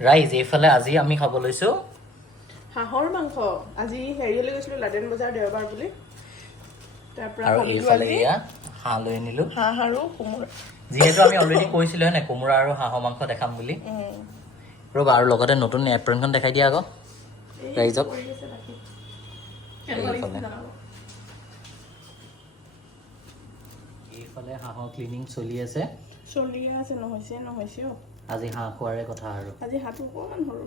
ৰাইজ এইফালে আজি আমি খাব লৈছো হাঁহৰ মাংস আজি হেৰিলৈ গৈছিলো লাডেন বজাৰ দেওবাৰ বুলি তাৰ পৰা আৰু ভাবিলো এইফালে আজি এয়া হাঁহ লৈ আনিলো হাঁহ আৰু কোমোৰা যিহেতু আমি অলৰেডি কৈছিলো হয় নাই কোমোৰা আৰু হাঁহৰ মাংস দেখাম বুলি ৰ'বা আৰু লগতে নতুন এপ্ৰনখন দেখাই দিয়া আকৌ ৰাইজক এইফালে হাঁহৰ ক্লিনিং চলি আছে নহৈছে আজি হাঁহ খোৱাৰে কথা আৰু আজি হাঁহটো অকণমান সৰু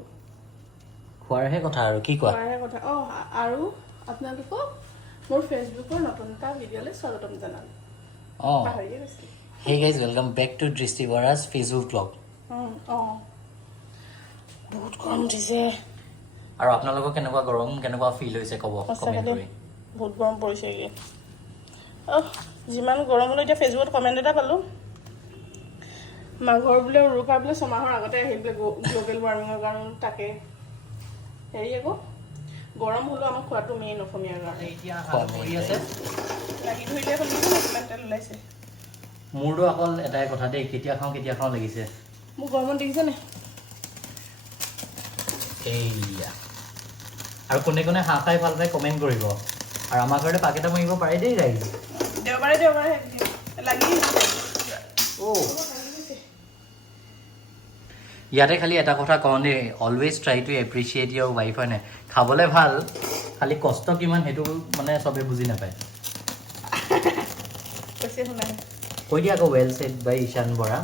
খোৱাৰহে কথা আৰু কি কোৱা কথা আৰু আপোনালোকক মোৰ ফেচবুকৰ নতুন এটা ভিডিঅ'লৈ স্বাগতম জনালো পাহৰিয়ে গৈছিলোঁ hey guys welcome back to দৃষ্টি বৰাজ ফেচবুক ব্লগ বহুত গৰম উঠিছে আৰু আপোনালোকৰ কেনেকুৱা গৰম কেনেকুৱা ফিল হৈছে ক'ব কমেণ্ট কৰি বহুত গৰম পৰিছে যিমান গৰম হ'লেও এতিয়া ফেচবুকত কমেণ্ট এটা পালোঁ মাঘৰ বোলে উৰুকা বোলে ছমাহৰ আগতে আহিল বোলে গ্ল'বেল ৱাৰ্মিঙৰ কাৰণে তাকে হেৰি আকৌ গৰম হ'লেও আমাক খোৱাটো মেইন অসমীয়াৰ কাৰণে লাগি ধৰিলে কিমান তেল ওলাইছে মোৰতো অকল এটাই কথা দেই কেতিয়া খাওঁ লাগিছে মোক গৰমত দেখিছেনে এইয়া আৰু কোনে কোনে হাঁহ খাই ভাল পায় কমেণ্ট কৰিব আৰু আমাৰ ঘৰতে পাক এটা মাৰিব পাৰে দেই ৰাইজ দেওবাৰে লাগি ইয়াতে খালি এটা কথা কওঁ দেই always try to appreciate your wife হয় নাই খাবলৈ ভাল খালি কষ্ট কিমান সেইটো মানে চবে বুজি নাপায় কৈ দিয়া আকৌ ৱেল ছেড বাই ঈশান বৰা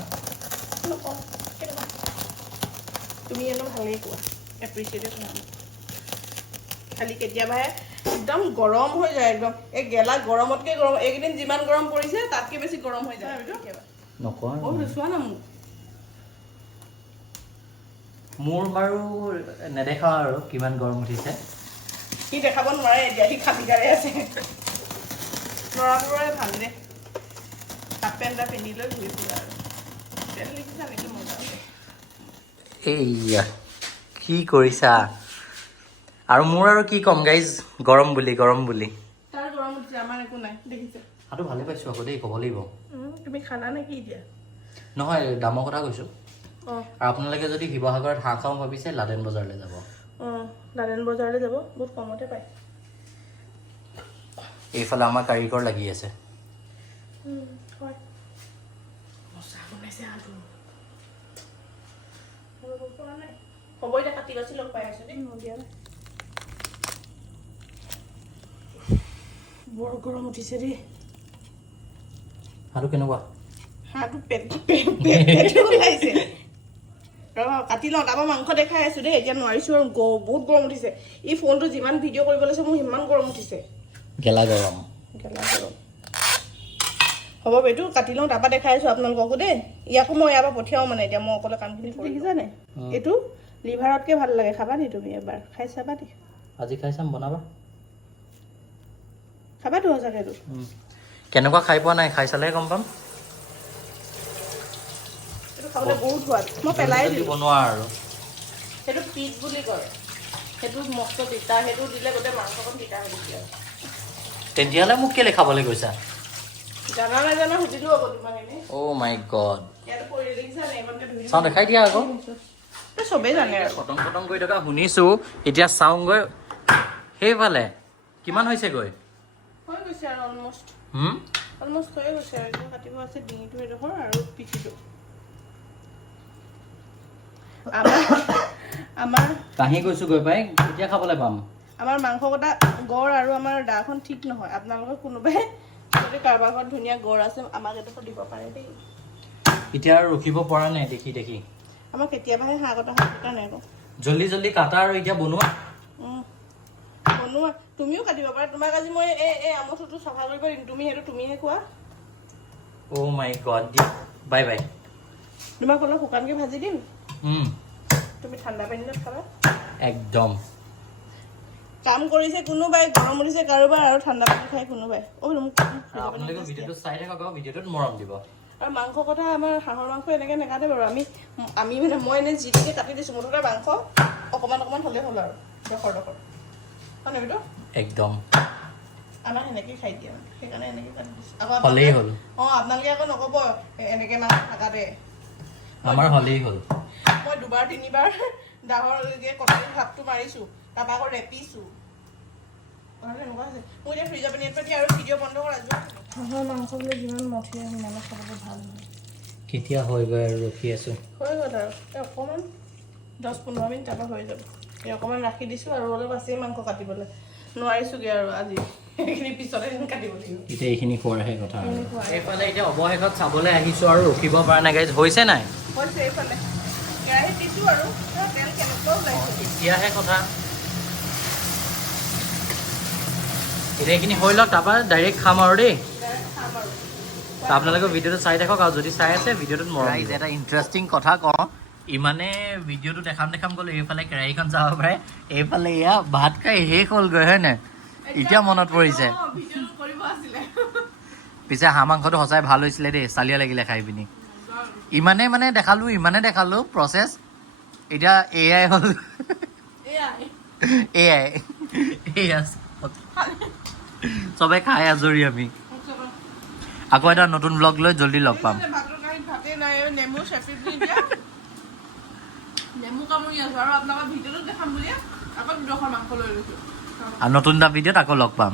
তুমি এনেও ভালেই কোৱা এপ্ৰিচিয়েটেড খালি কেতিয়াবাহে একদম গৰম হৈ যায় একদম এই গেলা গৰমতকৈ গৰম এইকেইদিন যিমান গৰম পৰিছে তাতকৈ বেছি গৰম হৈ যায় নকওঁ চোৱা না মোৰ বাৰু নেদেখা আৰু কিমান গৰম উঠিছে সি দেখাব নোৱাৰে এতিয়া সি খাটিকাৰে আছে ল'ৰাবোৰৰে ভাল দে হাফ পেণ্ট এটা পিন্ধি লৈ ঘূৰি ফুৰা আৰু পেণ্ট লিখিছা নেকি মজা এইয়া কি কৰিছা আৰু মোৰ আৰু কি ক'ম গাইজ গৰম বুলি তাৰ গৰম উঠিছে আমাৰ একো নাই দেখিছে হাতো ভালে পাইছোঁ আকৌ দেই ক'ব লাগিব তুমি খানা নে কি এতিয়া নহয় দামৰ কথা কৈছোঁ আৰু আপোনালোকে যদি শিৱসাগৰত হাঁহ খাওঁ ভাবিছে লাডেন বজাৰলৈ যাব লাডেন বজাৰলৈ যাব বহুত কমতে পায় এইফালে আমাৰ কাৰিকৰ লাগি আছে হ'ব এতিয়া কাটি বাছি লগ পাই আছো দেই দিয়া নাই বৰ গৰম উঠিছে দেই হাঁহটো কেনেকুৱা হাঁহটো ওলাইছে কাটি লওঁ তাৰপৰা মাংস দেখাই আছো দেই এতিয়া নোৱাৰিছো আৰু বহুত গৰম উঠিছে ই ফোনটো যিমান ভিডিঅ' কৰিব লৈছে মোৰ সিমান গৰম উঠিছে গেলা গৰম হ'ব বাইদেউ কাটি লওঁ তাৰপৰা দেখাই আছো আপোনালোককো দেই ইয়াকো মই ইয়াৰ পৰা পঠিয়াওঁ মানে এতিয়া মই অকলে কামখিনি দেখিছানে এইটো লিভাৰতকৈ ভাল লাগে খাবা নি তুমি এবাৰ খাই চাবা নি আজি খাই চাম বনাবা খাবাতো সঁচাকৈ এইটো কেনেকুৱা খাই পোৱা নাই খাই চালেহে গম পাম এইটো খাবলৈ বহুত সোৱাদ মই পেলাই দিলোঁ বনোৱা আৰু সেইটো পিট বুলি কয় সেইটো মস্ত তিতা সেইটো দিলে গোটেই মাংসকণ তিতা হৈ গৈছে আৰু তেতিয়াহ'লে মোক কেলৈ খাবলৈ গৈছা জানা নাজানা সুধিলোঁ আকৌ তোমাক এনেই অ' মাই গড ইয়াতে পৰি দেখিছা নে ইমানকৈ ধুই চাওঁ দেখাই দিয়া আকৌ চবেই জানে আৰু কটং কটং কৰি থকা শুনিছোঁ এতিয়া চাওঁগৈ সেইফালে কিমান হৈছেগৈ হৈ গৈছে আৰু অলমষ্ট হৈ গৈছে আৰু এতিয়া কাটিব আছে ডিঙিটো এডোখৰ আৰু পিঠিটো আমাৰ কাহি গৈছোঁ গৈ পাই এতিয়া খাবলৈ পাম আমাৰ মাংস কটা গড় আৰু আমাৰ দাখন ঠিক নহয় আপোনালোকৰ কোনোবাই যদি কাৰোবাৰ ঘৰত ধুনীয়া গড় আছে আমাক এডোখৰ দিব পাৰে দেই এতিয়া আৰু ৰখিব পৰা নাই দেখি আমাৰ কেতিয়াবাহে হাঁহ কটা হয় কাৰণে আকৌ জল্দি কাটা আৰু এতিয়া বনোৱা তুমিও কাটিব পাৰা তোমাক আজি মই এই আমঠুটো চাফা কৰিব দিম তুমিহে খোৱা অ' মাই গড দিয়া বাই বাই তোমাক অলপ শুকানকৈ ভাজি দিম তুমি ঠাণ্ডা পানীত খাবা একদম কাম কৰিছে কোনোবাই গৰম উঠিছে কাৰোবাৰ আৰু ঠাণ্ডা পানী খাই কোনোবাই আপোনালোকে ভিডিঅ'টো চাই থাকক আকৌ ভিডিঅ'টোত মৰম দিব আৰু মাংস কটা আমাৰ হাঁহৰ মাংস এনেকৈ নাকাটে বাৰু আমি মানে মই এনেই যিটোকে কাটি দিছোঁ মুঠতে মাংস অকণমান হ'লেই হ'ল আৰু ডখৰ হয় নাই বাইদেউ একদম আমাৰ সেনেকৈ খাই দিয়ে সেইকাৰণে এনেকৈ কাটি দিছোঁ হ'লেই হ'ল আপোনালোকে আকৌ নক'ব এনেকৈ মাংস নাকাটে আমাৰ হ'লেই হ'ল মই 2-3বাৰ ডাঙৰকৈ কটাৰী ভাপটো মাৰিছোঁ, তাৰপৰা আকৌ ৰেপিছোঁ। এনেকুৱা হৈছে মোৰ এতিয়া ফ্ৰিজৰ পানী পাতি আৰু ভিডিঅ' বন্ধ কৰা যোৱা। হাঁহৰ মাংস বোলে যিমান মঠি সিমানে খাবলৈ ভাল হয়। কেতিয়া হয়গৈ আৰু ৰখি আছো। হৈ গ'ল আৰু এই অকণমান 10-15 মিনিট তাৰপৰা হৈ যাব। এই অকণমান ৰাখি দিছোঁ আৰু অলপ আছেই মাংস কাটিবলৈ নোৱাৰিছোঁগৈ আৰু আজি এইখিনি পিছতে কাটিব লাগিব। এতিয়া এইখিনি খোৱাৰহে কথা। এইফালে এতিয়া অৱশেষত চাবলৈ আহিছোঁ আৰু ৰখিব পৰা নাই গাইজ। হৈছে নাই? হৈছে এইফালে কেৰাহীত দিছোঁ আৰু তেল কেনেকুৱা ওলাইছে এতিয়াহে কথা। এতিয়া এইখিনি হৈ লওক তাৰপৰা ডাইৰেক্ট খাম আৰু দেই। খাম আৰু আপোনালোকে ভিডিঅ'টো চাই থাকক আৰু যদি চাই আছে ভিডিঅ'টোত মৰম দিব। এটা ইণ্টাৰেষ্টিং কথা কওঁ, ইমানে ভিডিঅ'টো দেখাম গ'লো এইফালে কেৰাহীখন চাব পাৰে, এইফালে এয়া ভাত খাই শেষ হ'লগৈ হয় নাই? এতিয়া মনত পৰিছে। ভিডিঅ'টো কৰিব আছিলে। পিছে হাঁহ মাংসটো সঁচাই ভাল হৈছিলে দেই, চালিয়া লাগিলে খাই পিনি। ইমানে মানে দেখালোঁ প্ৰচেছ, এতিয়া এয়াই হ'ল। এয়া চবে খাই আজৰি আমি। আকৌ এটা নতুন ব্লগ লৈ জল্দি লগ পাম। নেমু চেপি দিয়া নেমু কামুৰি আছো আৰু আপোনালোকৰ ভিডিঅ'টো দেখাম বুলি আকৌ 2ডোখৰ মাংস লৈ লৈছোঁ। আৰু নতুন এটা ভিডিঅ'ত আকৌ লগ পাম।